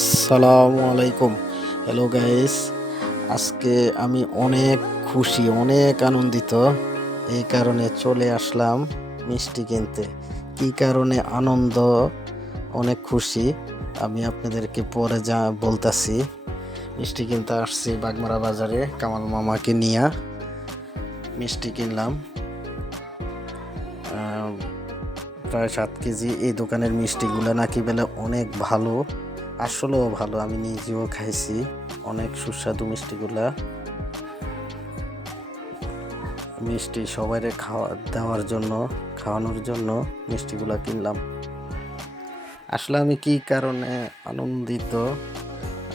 আসসালামু আলাইকুম। Hello guys আজকে আমি অনেক খুশি, অনেক আনন্দিত। এই কারণে চলে আসলাম মিষ্টি কিনতে। কি কারণে আনন্দ? অনেক খুশি। আমি আপনাদেরকে পরে যা বলতাছি। মিষ্টি কিনতে আসছি বাগমারা বাজারে, কামাল মামাকে নিয়ে। মিষ্টি কিনলাম। প্রায় সাত কেজি এই দোকানের মিষ্টিগুলো নাকি বেলে অনেক ভালো। আসলেও ভালো, আমি নিজেও খাইছি। অনেক সুস্বাদু মিষ্টিগুলা। মিষ্টি সবাইরে খাওয়া, দেওয়ার জন্য, খাওয়ানোর জন্য মিষ্টিগুলা কিনলাম। আসলে আমি কি কারণে আনন্দিত?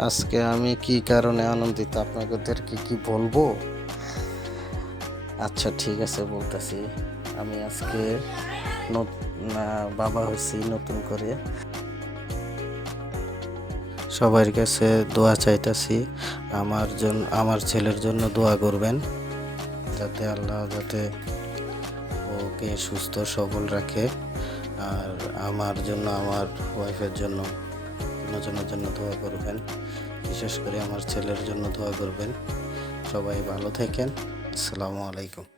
আজকে আমি কি কারণে আনন্দিত? আপনাদেরকে কি বলব? আচ্ছা ঠিক আছে, বলতেছি। আমি আজকে বাবা হয়েছি নতুন করে। সবার কাছে দোয়া চাইতাছি। আমার জন্য আমার ছেলের জন্য দোয়া করবেন। যাতে আল্লাহ যাতে ওকে সুস্থ সবল রাখে। আর আমার জন্য, আমার ওয়াইফের জন্য তিনজনের জন্য দোয়া করবেন। বিশেষ করে আমার ছেলের জন্য দোয়া করবেন। সবাই ভালো থাকেন। আসসালামু আলাইকুম।